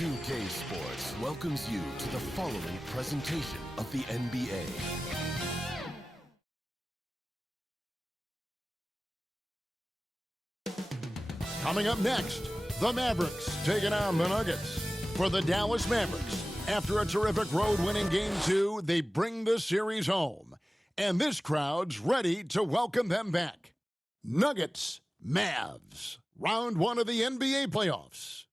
2K Sports welcomes you to the following presentation of the NBA. Coming up next, the Mavericks taking on the Nuggets. For the Dallas Mavericks, after a terrific road-winning Game 2, they bring the series home. And this crowd's ready to welcome them back. Nuggets, Mavs, round 1 of the NBA playoffs.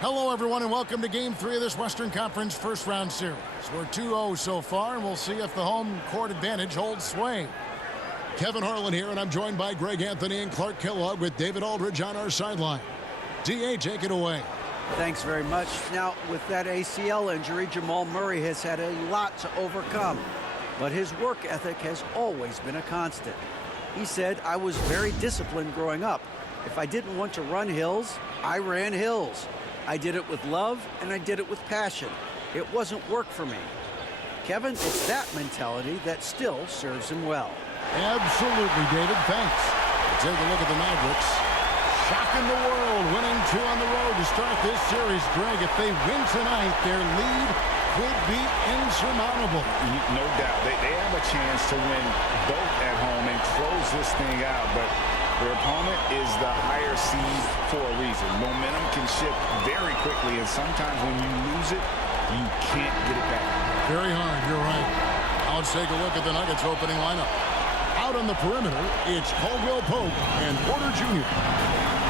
Hello, everyone, and welcome to Game 3 of this Western Conference first-round series. We're 2-0 so far, and we'll see if the home court advantage holds sway. Kevin Harlan here, and I'm joined by Greg Anthony and Clark Kellogg with David Aldridge on our sideline. D.A., take it away. Thanks very much. Now, with that ACL injury, Jamal Murray has had a lot to overcome, but his work ethic has always been a constant. He said, "I was very disciplined growing up. If I didn't want to run hills, I ran hills. I did it with love, and I did it with passion. It wasn't work for me." Kevin, it's that mentality that still serves him well. Absolutely, David. Thanks. Take a look at the Mavericks. Shocking the world, winning 2 on the road to start this series. Greg, if they win tonight, their lead could be insurmountable. No doubt. They have a chance to win both at home and close this thing out, but their opponent is the higher seed for a reason. Momentum can shift very quickly, and sometimes when you lose it, you can't get it back. Very hard, you're right. Now let's take a look at the Nuggets opening lineup. Out on the perimeter, it's Caldwell Pope and Porter Jr.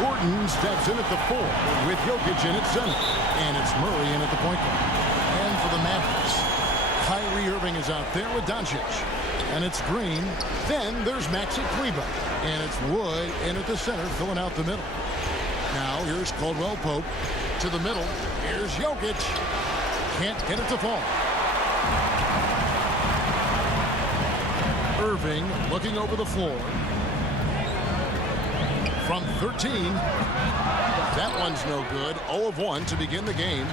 Gordon steps in at the 4 with Jokic in at center, and it's Murray in at the point guard. And for the Mavericks, Kyrie Irving is out there with Doncic, and it's Green. Then there's Maxi Kleber, and it's Wood in at the center, filling out the middle. Now here's Caldwell Pope to the middle. Here's Jokic. Can't get it to fall. Irving looking over the floor. From 13. That one's no good. 0 of 1 to begin the game.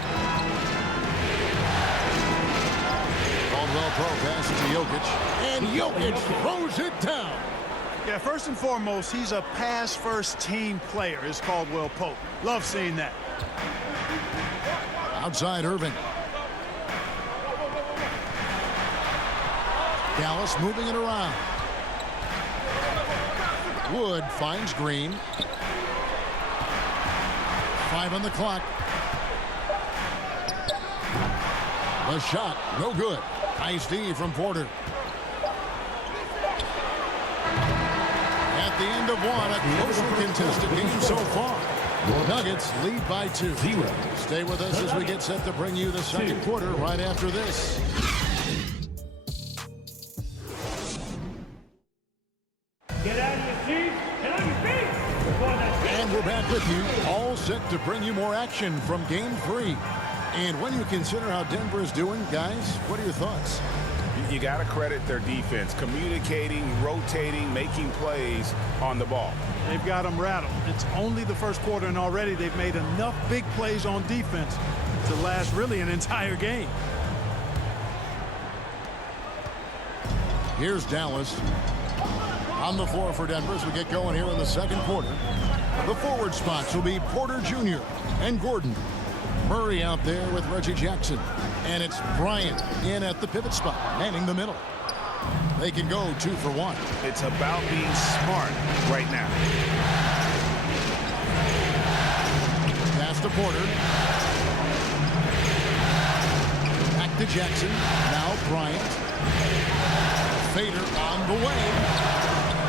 Caldwell Pope passes to Jokic. And Jokic throws it down. Yeah, first and foremost, he's a pass-first team player, is Caldwell Pope. Love seeing that. Outside Irving. Dallas moving it around. Wood finds Green. 5 on the clock. The shot, no good. Nice D from Porter. At the end of 1, a closely contested game so far. Nuggets lead by 2. Stay with us as we get set to bring you the second quarter right after this. Get out of your seats and on your feet. And we're back with you, all set to bring you more action from Game 3. And when you consider how Denver is doing, guys, what are your thoughts? You got to credit their defense, communicating, rotating, making plays on the ball. They've got them rattled. It's only the first quarter, and already they've made enough big plays on defense to last really an entire game. Here's Dallas on the floor for Denver as we get going here in the second quarter. The forward spots will be Porter Jr. and Gordon. Murray out there with Reggie Jackson. And it's Bryant in at the pivot spot, manning the middle. They can go 2 for 1. It's about being smart right now. Pass to Porter. Back to Jackson. Now Bryant. Fader on the way.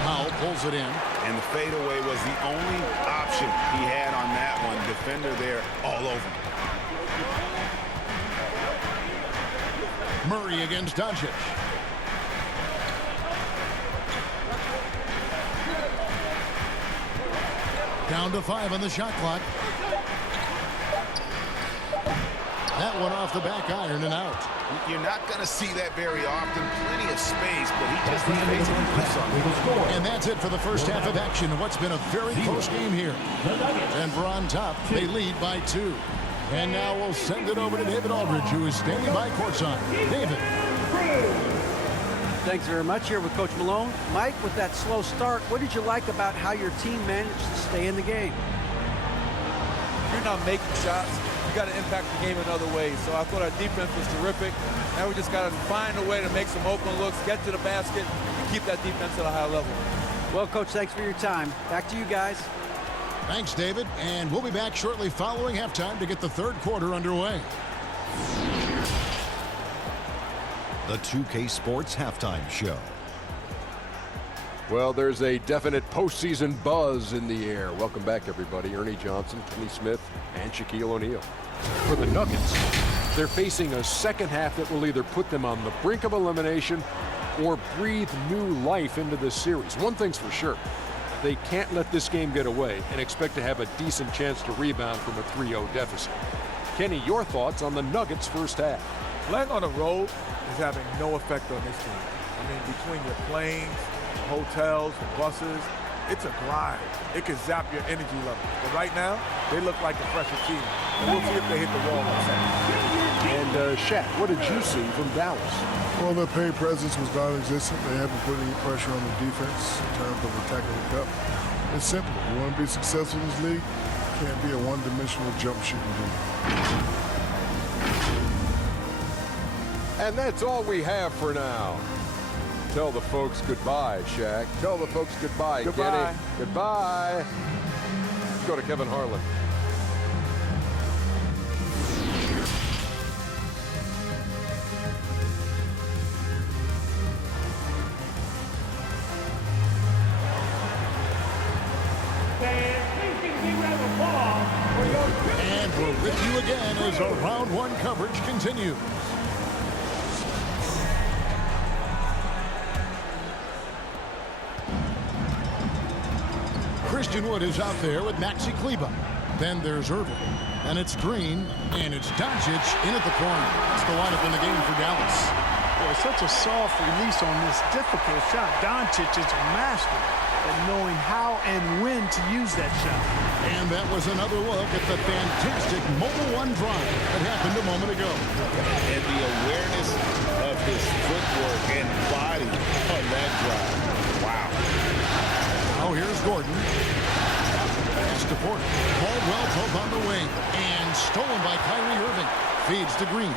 Powell pulls it in. And the fadeaway was the only option he had on that one. Defender there all over. Murray against Doncic. Down to 5 on the shot clock. That one off the back iron and out. You're not going to see that very often. Plenty of space, but he just basically puts on it. And that's it for the first half of action. What's been a very close game here. Denver on top. They lead by 2. And now we'll send it over to David Aldridge, who is standing by courtside. David. Thanks very much. Here with Coach Malone. Mike, with that slow start, what did you like about how your team managed to stay in the game? If you're not making shots, you got to impact the game in other ways. So I thought our defense was terrific. Now we just got to find a way to make some open looks, get to the basket, and keep that defense at a high level. Well, Coach, thanks for your time. Back to you guys. Thanks, David. And we'll be back shortly following halftime to get the third quarter underway. The 2K Sports Halftime Show. Well, there's a definite postseason buzz in the air. Welcome back, everybody. Ernie Johnson, Kenny Smith, and Shaquille O'Neal. For the Nuggets, they're facing a second half that will either put them on the brink of elimination or breathe new life into this series. One thing's for sure, they can't let this game get away and expect to have a decent chance to rebound from a 3-0 deficit. Kenny, your thoughts on the Nuggets' first half? Playing on the road is having no effect on this team. I mean, between your planes, hotels, and buses, it's a grind. It can zap your energy level. But right now, they look like a fresher team. And we'll see if they hit the wall in a second. And Shaq, what did you see from Dallas? Well, their paint presence was non-existent. They haven't put any pressure on the defense in terms of attacking the cup. It's simple. You want to be successful in this league, you can't be a one-dimensional jump shooting team. And that's all we have for now. Tell the folks goodbye, Shaq. Tell the folks goodbye, Goodbye. Kenny. Goodbye. Let's go to Kevin Harlan. And we're with you again as our round one coverage continues. Christian Wood is out there with Maxi Kleber. Then there's Irving. And it's Green. And it's Doncic in at the corner. It's the lineup in the game for Dallas. Boy, such a soft release on this difficult shot. Doncic is a master at knowing how and when to use that shot. And that was another look at the fantastic Mobile One drive that happened a moment ago. And the awareness of his footwork and body on that drive. Wow. Now here's Gordon. Pass to Porter. Caldwell Pope on the wing. And stolen by Kyrie Irving. Feeds to Green.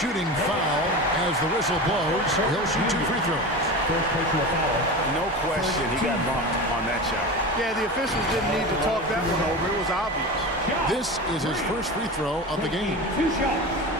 Shooting foul as the whistle blows. He'll shoot 2 free throws. No question he got bumped on that shot. Yeah, the officials didn't need to talk that one over. It was obvious. This is his first free throw of the game. 2 shots.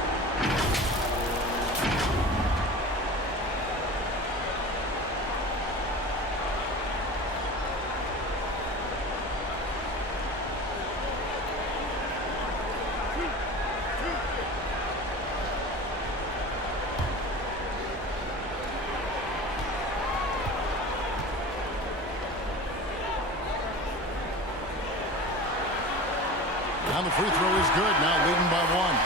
Now the free throw is good. Now leading by 1.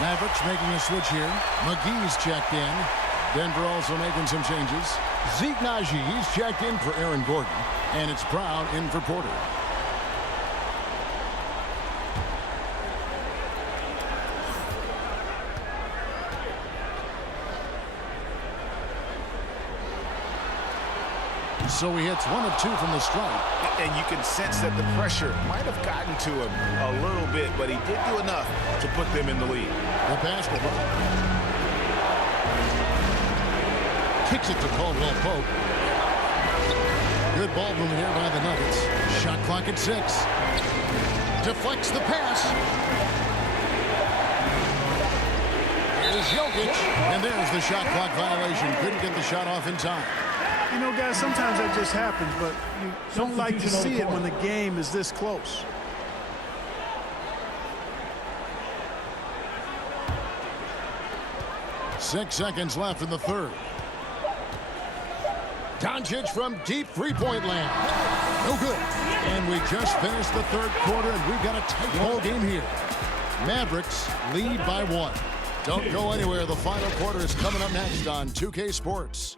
Mavericks making a switch here. McGee's checked in. Denver also making some changes. Zeke Najee's checked in for Aaron Gordon. And it's Brown in for Porter. So he hits 1 of 2 from the stripe. And you can sense that the pressure might have gotten to him a little bit, but he did do enough to put them in the lead. The pass to Brown. Kicks it to Caldwell Pope. Good ball movement here by the Nuggets. Shot clock at 6. Deflects the pass. Here's Jokic. And there's the shot clock violation. Couldn't get the shot off in time. You know, guys, sometimes that just happens, but you don't like to see it when the game is this close. Six seconds left in the third. Doncic from deep three-point land. No good. And we just finished the third quarter, and we've got a tight ball game here. Mavericks lead by 1. Don't go anywhere. The final quarter is coming up next on 2K Sports.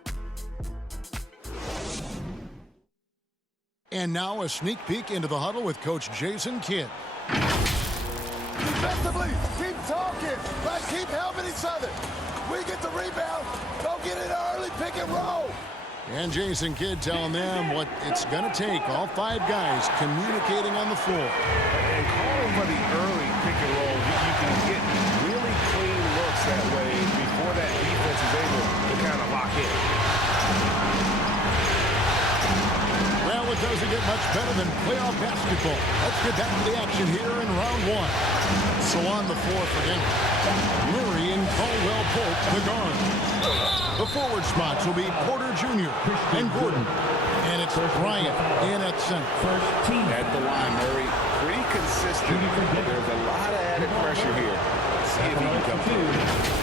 And now a sneak peek into the huddle with Coach Jason Kidd. Defensively, keep talking. Let's keep helping each other. We get the rebound. Go get it early, pick and roll. And Jason Kidd telling them what it's going to take. All 5 guys communicating on the floor. And calling for the early pick and roll. You can get really clean looks that way before that defense is able to kind of lock in. Well, it doesn't get much better than playoff basketball. Let's get back to the action here in round 1. So on the floor for Denver, Murray and Caldwell Pope, the guard. The forward spots will be Porter Jr. and Gordon. And it's Bryant in at center. At the line, Murray, pretty consistent. There's a lot of added pressure here. Let's see if he can come through.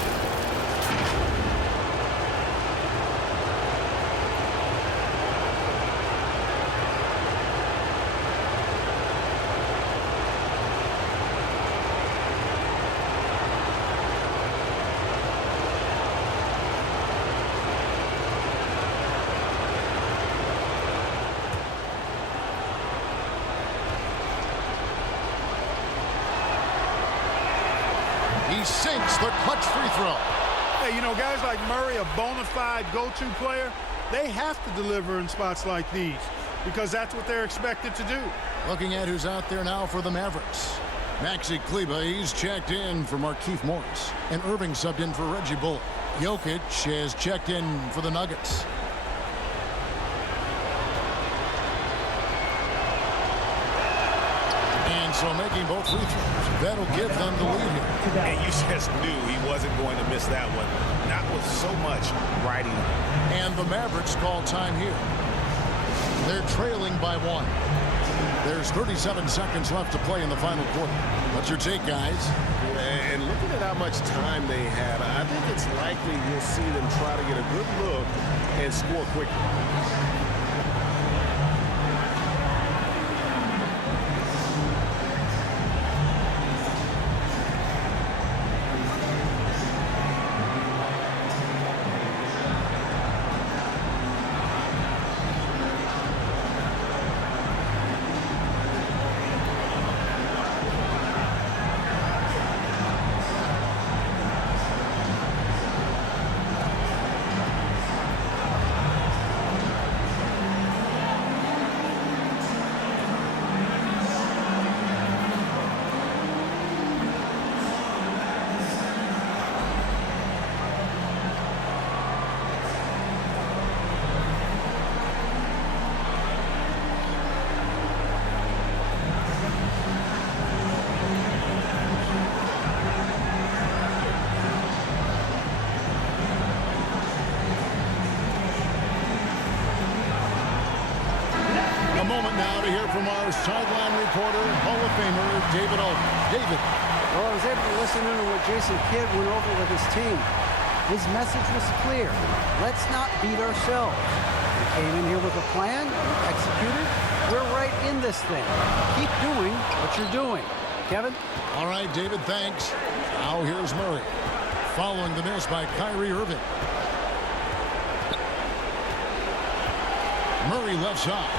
He sinks the clutch free throw. Hey, you know, guys like Murray, a bona fide go-to player, they have to deliver in spots like these because that's what they're expected to do. Looking at who's out there now for the Mavericks. Maxi Kleber, he's checked in for Markieff Morris. And Irving subbed in for Reggie Bullock. Jokic has checked in for the Nuggets. And so making both free throws, that'll give them the lead here. And you just knew he wasn't going to miss that one. Not with so much riding. And the Mavericks call time here. They're trailing by 1. There's 37 seconds left to play in the final quarter. What's your take, guys? And looking at how much time they have, I think it's likely you'll see them try to get a good look and score quickly. A moment now to hear from our sideline reporter, Hall of Famer David Alden. David. Well, I was able to listen in to what Jason Kidd went over with his team. His message was clear. Let's not beat ourselves. We came in here with a plan, we executed. We're right in this thing. Keep doing what you're doing. Kevin? All right, David, thanks. Now here's Murray. Following the miss by Kyrie Irving. Murray left side.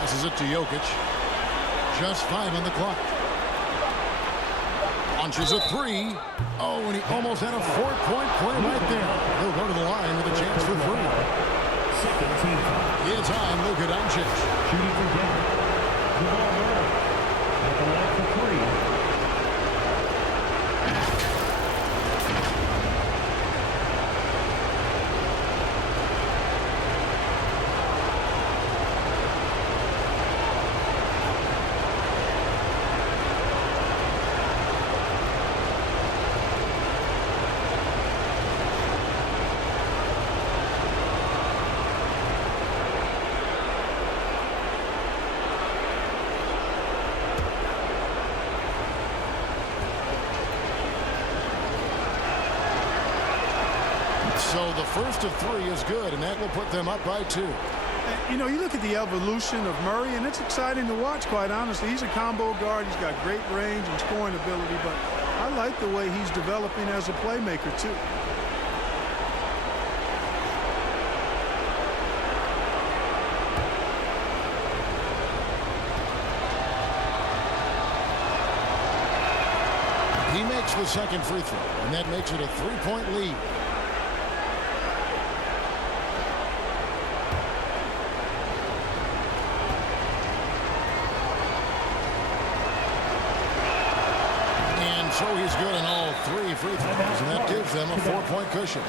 Passes it to Jokic. Just 5 on the clock. Launches a 3. Oh, and he almost had a 4-point play right there. He'll go to the line with a chance for 3. It's on Luka Doncic. Shooting for Denver. Jamal Murray at the line for 3. So the first of 3 is good, and that will put them up by 2. You know, you look at the evolution of Murray, and it's exciting to watch, quite honestly. He's a combo guard. He's got great range and scoring ability, but I like the way he's developing as a playmaker, too. makes the second free throw, and that makes it a 3-point lead. And so he's good in all 3 free throws, and that gives them a 4-point cushion.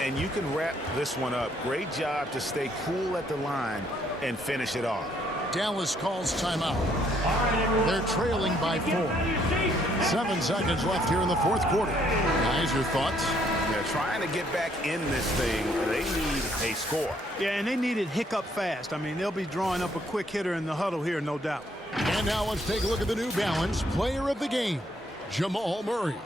And you can wrap this one up. Great job to stay cool at the line and finish it off. Dallas calls timeout. They're trailing by 4. 7 seconds left here in the fourth quarter. Guys, your thoughts? They're trying to get back in this thing. They need a score. Yeah, and they need it hiccup fast. I mean, they'll be drawing up a quick hitter in the huddle here, no doubt. And now let's take a look at the New Balance player of the game, Jamal Murray.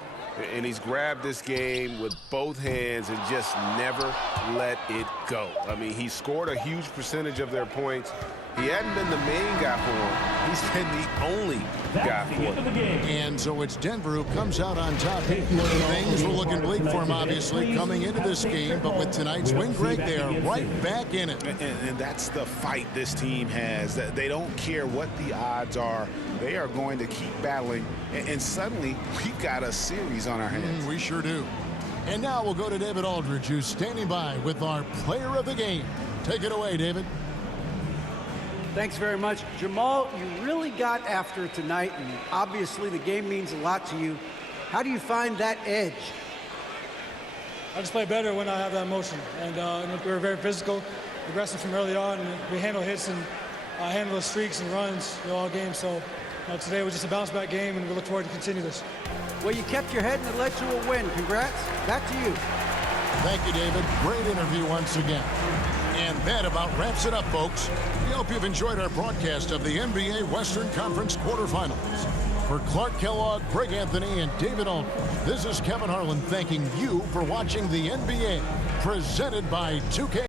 And he's grabbed this game with both hands and just never let it go. I mean, he scored a huge percentage of their points. He hadn't been the main guy for him. He's been the only guy for him. And so it's Denver who comes out on top. Things were looking bleak for him, obviously, coming into this game. But with tonight's win, Greg, they are right back in it. And that's the fight this team has. They don't care what the odds are. They are going to keep battling. And suddenly, we've got a series on our hands. We sure do. And now we'll go to David Aldridge, who's standing by with our player of the game. Take it away, David. Thanks very much. Jamal, you really got after it tonight, and obviously the game means a lot to you. How do you find that edge? I just play better when I have that motion. And we were very physical, aggressive from early on, and we handle hits and handle the streaks and runs all game. So today was just a bounce-back game, and we look forward to continue this. Well, you kept your head, and it led to a win. Congrats. Back to you. Thank you, David. Great interview once again. And that about wraps it up, folks. We hope you've enjoyed our broadcast of the NBA Western Conference quarterfinals. For Clark Kellogg, Greg Anthony, and David Aldridge, this is Kevin Harlan thanking you for watching the NBA, presented by 2K.